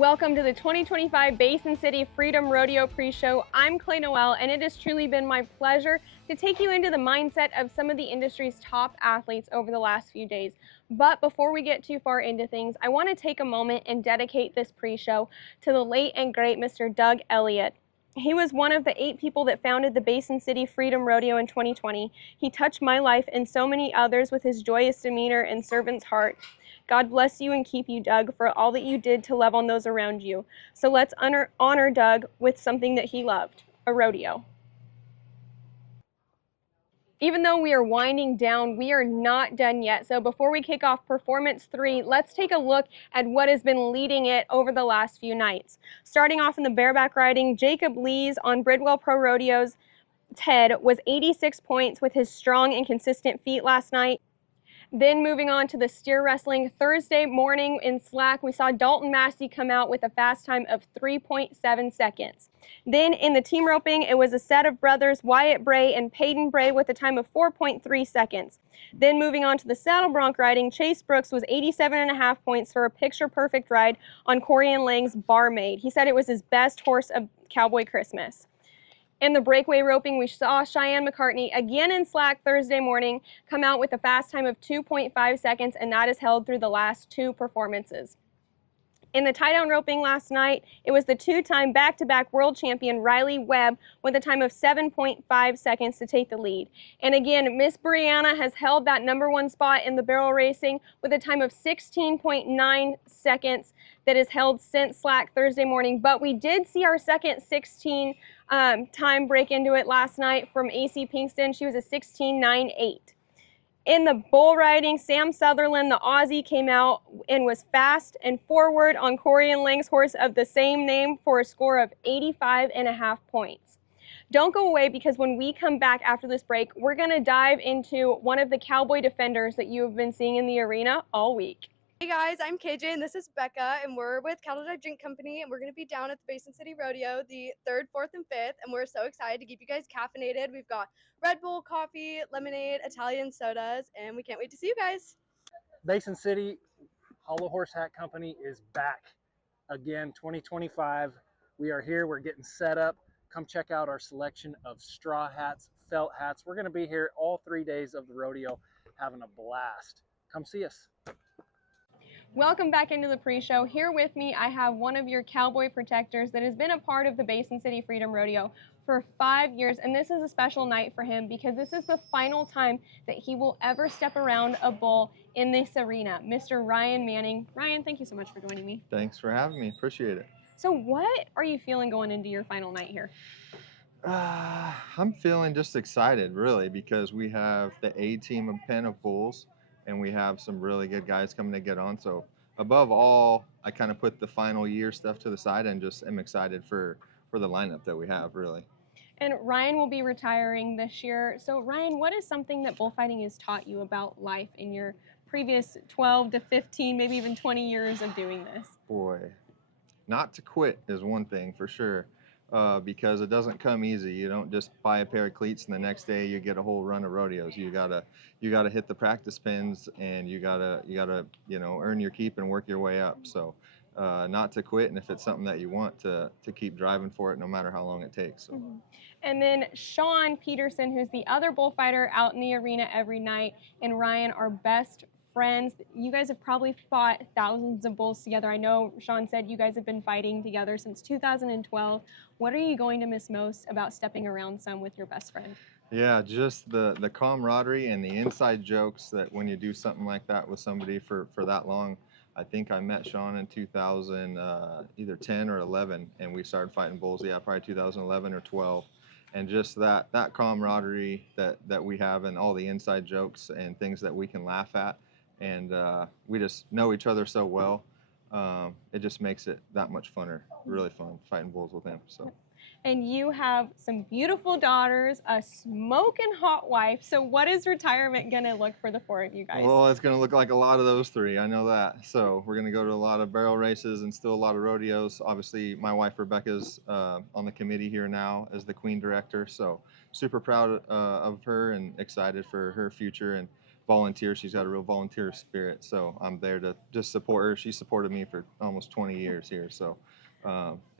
Welcome to the 2025 Basin City Freedom Rodeo pre-show. I'm Clay Noel, and it has truly been my pleasure to take you into the mindset of some of the industry's top athletes over the last few days. But before we get too far into things, I want to take a moment and dedicate this pre-show to the late and great Mr. Doug Elliott. He was one of the 8 people that founded the Basin City Freedom Rodeo in 2020. He touched my life and so many others with his joyous demeanor and servant's heart. God bless you and keep you, Doug, for all that you did to love on those around you. So let's honor Doug with something that he loved, a rodeo. Even though we are winding down, we are not done yet. So before we kick off Performance 3, let's take a look at what has been leading it over the last few nights. Starting off in the bareback riding, Jacob Lees on Bridwell Pro Rodeo's Ted was 86 points with his strong and consistent feet last night. Then moving on to the steer wrestling, Thursday morning in slack, we saw Dalton Massey come out with a fast time of 3.7 seconds. Then in the team roping, it was a set of brothers Wyatt Bray and Peyton Bray with a time of 4.3 seconds. Then moving on to the saddle bronc riding, Chase Brooks was 87.5 points for a picture-perfect ride on Corian Lang's Barmaid. He said it was his best horse of Cowboy Christmas. In the breakaway roping, we saw Cheyenne McCartney again in slack Thursday morning come out with a fast time of 2.5 seconds, and that is held through the last 2 performances. In the tie-down roping last night, it was the 2-time back-to-back world champion Riley Webb with a time of 7.5 seconds to take the lead. And again, Miss Brianna has held that #1 spot in the barrel racing with a time of 16.9 seconds that is held since slack Thursday morning. But we did see our second 16 time break into it last night from AC Pinkston. She was a 16.98. In the bull riding, Sam Sutherland, the Aussie, came out and was fast and forward on Corian Lang's horse of the same name for a score of 85.5 points. Don't go away, because when we come back after this break, we're going to dive into one of the cowboy defenders that you have been seeing in the arena all week. Hey guys, I'm KJ and this is Becca, and we're with Cattle Drive Drink Company, and we're going to be down at the Basin City Rodeo the 3rd, 4th, and 5th, and we're so excited to keep you guys caffeinated. We've got Red Bull, coffee, lemonade, Italian sodas, and we can't wait to see you guys. Basin City Hollow Horse Hat Company is back again, 2025. We are here. We're getting set up. Come check out our selection of straw hats, felt hats. We're going to be here all 3 days of the rodeo, having a blast. Come see us. Welcome back into the pre-show. Here with me, I have one of your cowboy protectors that has been a part of the Basin City Freedom Rodeo for 5 years, and this is a special night for him because this is the final time that he will ever step around a bull in this arena. Mr. Ryan Manning. Ryan, thank you so much for joining me. Thanks for having me. Appreciate it. So what are you feeling going into your final night here? I'm feeling just excited, really, because we have the A team of pen of bulls, and we have some really good guys coming to get on. So above all, I kind of put the final year stuff to the side and just am excited for the lineup that we have, really. And Ryan will be retiring this year. So Ryan, what is something that bullfighting has taught you about life in your previous 12 to 15, maybe even 20 years of doing this? Boy, not to quit is one thing for sure. Because it doesn't come easy. You don't just buy a pair of cleats and the next day you get a whole run of rodeos. You gotta hit the practice pins, and you gotta earn your keep and work your way up. So not to quit, and if it's something that you want, to keep driving for it no matter how long it takes. So. Mm-hmm. And then Sean Peterson, who's the other bullfighter out in the arena every night, and Ryan are best friends. You guys have probably fought thousands of bulls together. I know Sean said you guys have been fighting together since 2012. What are you going to miss most about stepping around some with your best friend? Yeah, just the camaraderie and the inside jokes that when you do something like that with somebody for that long. I think I met Sean in 2000, either 10 or 11, and we started fighting bulls, probably 2011 or 12. And just that camaraderie that we have, and all the inside jokes and things that we can laugh at, and we just know each other so well. It just makes it that much funner, really fun fighting bulls with him. So. And you have some beautiful daughters, a smoking hot wife. So what is retirement going to look for the 4 of you guys? Well, it's going to look like a lot of those 3. I know that. So we're going to go to a lot of barrel races and still a lot of rodeos. Obviously, my wife Rebecca's on the committee here now as the queen director. So super proud of her and excited for her future. And volunteer. She's got a real volunteer spirit, so I'm there to just support her. She supported me for almost 20 years here, so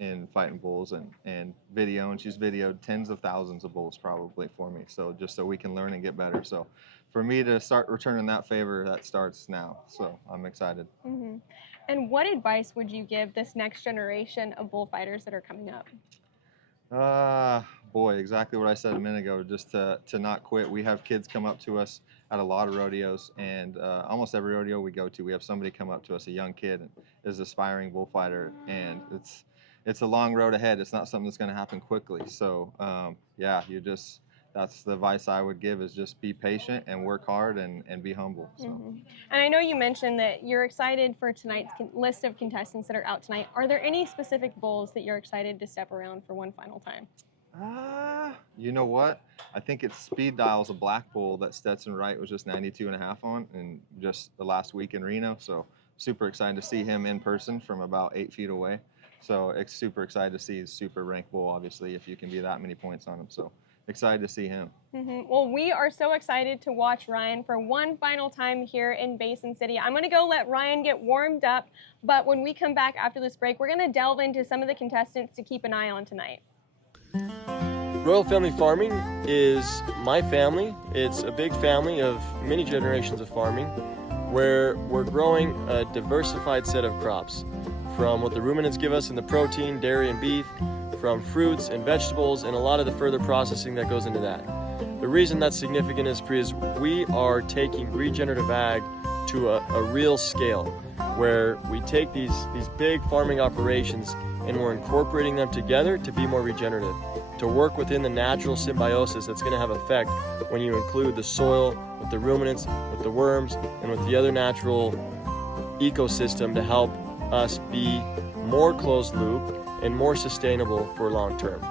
in fighting bulls and video, and she's videoed tens of thousands of bulls probably for me. So just so we can learn and get better. So for me to start returning that favor, that starts now. So I'm excited. Mm-hmm. And what advice would you give this next generation of bullfighters that are coming up? Boy, exactly what I said a minute ago, just to not quit. We have kids come up to us at a lot of rodeos, and almost every rodeo we go to, we have somebody come up to us, a young kid, and is an aspiring bullfighter, and it's a long road ahead. It's not something that's going to happen quickly. So yeah, that's the advice I would give, is just be patient and work hard and be humble. So. Mm-hmm. And I know you mentioned that you're excited for tonight's list of contestants that are out tonight. Are there any specific bulls that you're excited to step around for one final time? You know what? I think it's Speed Dial's a black bull that Stetson Wright was just 92.5 on, and just the last week in Reno. So super excited to see him in person from about 8 feet away. So it's super excited to see his super ranked bull, obviously, if you can be that many points on him. So excited to see him. Mm-hmm. Well, we are so excited to watch Ryan for one final time here in Basin City. I'm going to go let Ryan get warmed up, but when we come back after this break, we're going to delve into some of the contestants to keep an eye on tonight. Royal Family Farming is my family. It's a big family of many generations of farming, where we're growing a diversified set of crops, from what the ruminants give us in the protein, dairy and beef, from fruits and vegetables, and a lot of the further processing that goes into that. The reason that's significant is because we are taking regenerative ag to a real scale, where we take these big farming operations and we're incorporating them together to be more regenerative, to work within the natural symbiosis that's going to have effect when you include the soil with the ruminants, with the worms, and with the other natural ecosystem to help us be more closed loop and more sustainable for long term.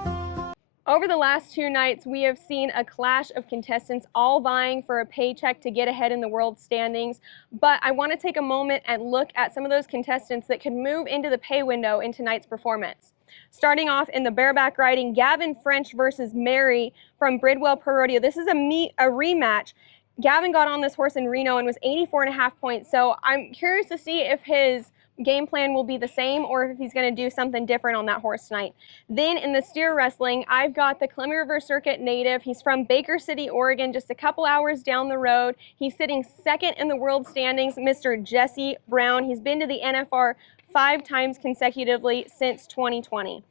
Over the last 2 nights, we have seen a clash of contestants all vying for a paycheck to get ahead in the world standings. But I want to take a moment and look at some of those contestants that could move into the pay window in tonight's performance. Starting off in the bareback riding, Gavin French versus Mary from Bridwell Pro Rodeo. This is a rematch. Gavin got on this horse in Reno and was 84.5 points. So I'm curious to see if his game plan will be the same or if he's going to do something different on that horse tonight. Then in the steer wrestling, I've got the Columbia River Circuit native. He's from Baker City, Oregon, just a couple hours down the road. He's sitting second in the world standings, Mr. Jesse Brown. He's been to the NFR 5 times consecutively since 2020.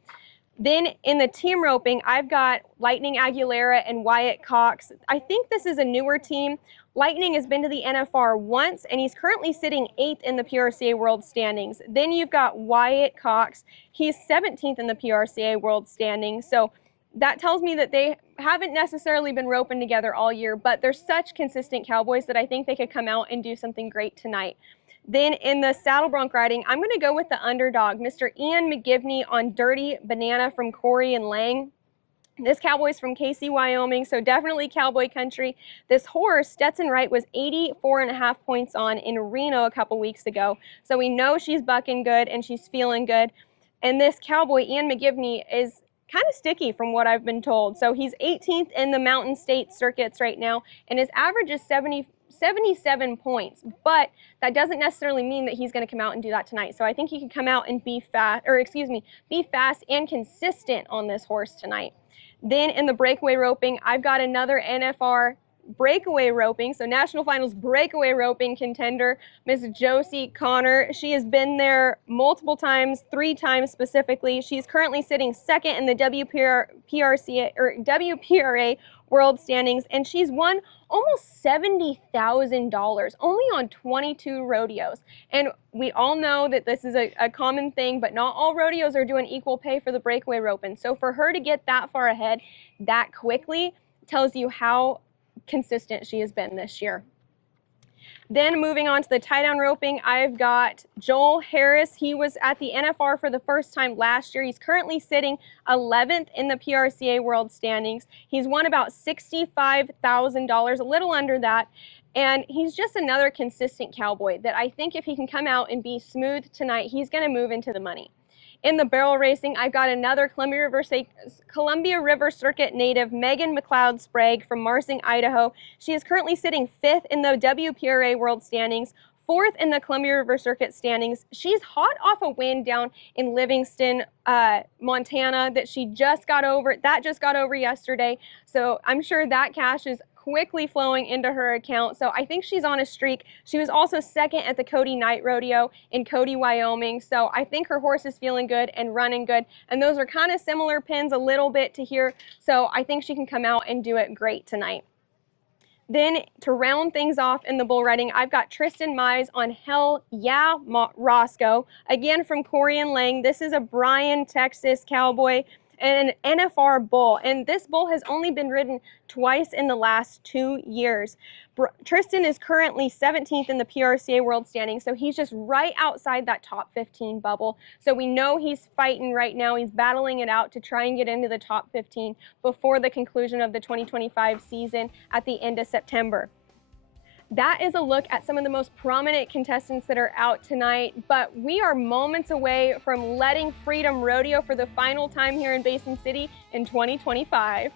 Then in the team roping, I've got Lightning Aguilera and Wyatt Cox. I think this is a newer team. Lightning has been to the NFR once, and he's currently sitting 8th in the PRCA World Standings. Then you've got Wyatt Cox. He's 17th in the PRCA World Standings. So that tells me that they haven't necessarily been roping together all year, but they're such consistent cowboys that I think they could come out and do something great tonight. Then in the saddle bronc riding, I'm going to go with the underdog, Mr. Ian McGivney on Dirty Banana from Corey and Lang. This cowboy's from Casey, Wyoming, so definitely cowboy country. This horse, Stetson Wright, was 84.5 points on in Reno a couple weeks ago. So we know she's bucking good and she's feeling good. And this cowboy, Ian McGivney, is kind of sticky from what I've been told. So he's 18th in the Mountain State circuits right now, and his average is 77 points, but that doesn't necessarily mean that he's going to come out and do that tonight. So I think he can come out and be fast and consistent on this horse tonight. Then in the breakaway roping, I've got another NFR breakaway roping, so National Finals breakaway roping contender, Miss Josie Connor. She has been there multiple times, 3 times specifically. She's currently sitting second in the WPRA World Standings, and she's won almost $70,000 only on 22 rodeos. And we all know that this is a common thing, but not all rodeos are doing equal pay for the breakaway roping. So for her to get that far ahead that quickly tells you how consistent she has been this year. Then moving on to the tie-down roping, I've got Joel Harris. He was at the NFR for the first time last year. He's currently sitting 11th in the PRCA World Standings. He's won about $65,000, a little under that. And he's just another consistent cowboy that I think if he can come out and be smooth tonight, he's going to move into the money. In the barrel racing, I've got another Columbia River Circuit native, Megan McLeod Sprague from Marsing, Idaho. She is currently sitting 5th in the WPRA World Standings, 4th in the Columbia River Circuit standings. She's hot off a win down in Livingston, Montana that just got over yesterday. So I'm sure that cash is quickly flowing into her account. So I think she's on a streak. She was also 2nd at the Cody Night Rodeo in Cody, Wyoming. So I think her horse is feeling good and running good. And those are kind of similar pins a little bit to here. So I think she can come out and do it great tonight. Then to round things off in the bull riding, I've got Tristan Mize on Hell Yeah Roscoe, again from Corey and Lang. This is a Bryan, Texas cowboy and an NFR bull. And this bull has only been ridden twice in the last 2 years. Tristan is currently 17th in the PRCA World Standing, so he's just right outside that top 15 bubble. So we know he's fighting right now. He's battling it out to try and get into the top 15 before the conclusion of the 2025 season at the end of September. That is a look at some of the most prominent contestants that are out tonight, but we are moments away from letting Freedom Rodeo for the final time here in Basin City in 2025.